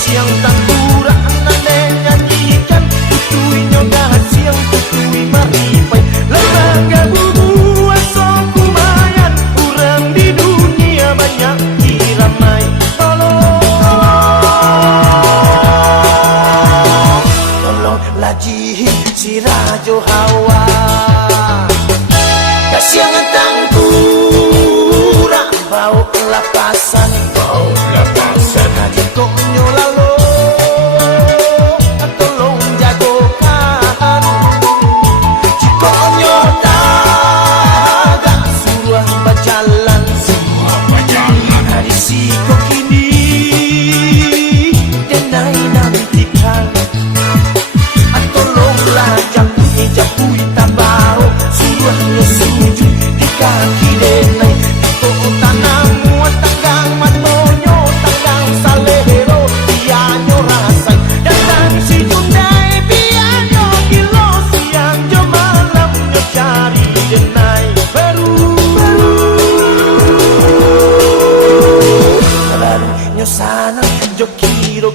siang tangguraan nane nyanyikan tutui nyogahan siang tutui maripai lembaga bubu asal kumayan kurang di dunia banyak diramai tolong laji si rajo hawa kasiangan tangkura bau lapasan haji konyo lalu tolong jagokan cikonyo daga suruh berjalan hari siko kini denai nantikan tolonglah japui tabau suruhnya sujud di kaki denai oh tanamu tanggang matonyo tanggang salero bianyo rasai datang si jundai bianyo kilo siang jo malam nyo cari denai baru nyo sana jo kiro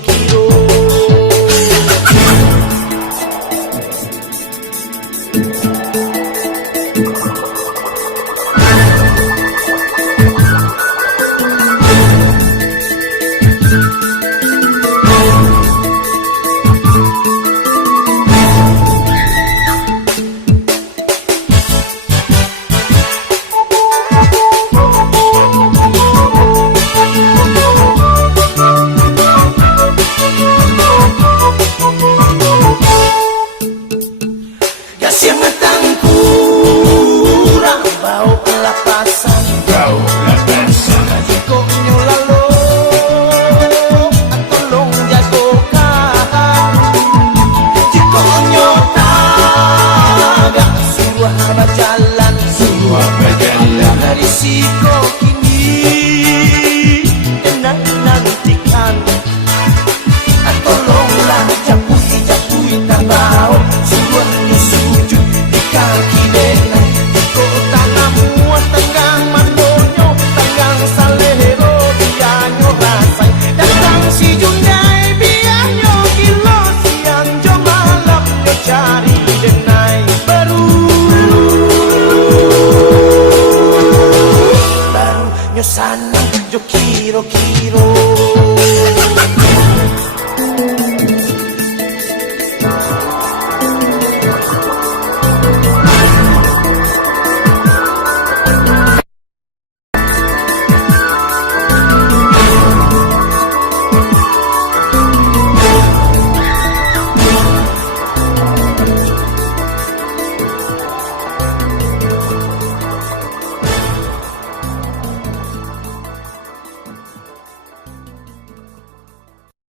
risiko kini enak nantikan tolonglah japui tabau suruhnya sujud di kaki denai kota namu tenggang matonyo tenggang salero bianyo rasai datang si jundai bianyo kilo siang jo malam nyo cari denai baru nyo sana jo kiro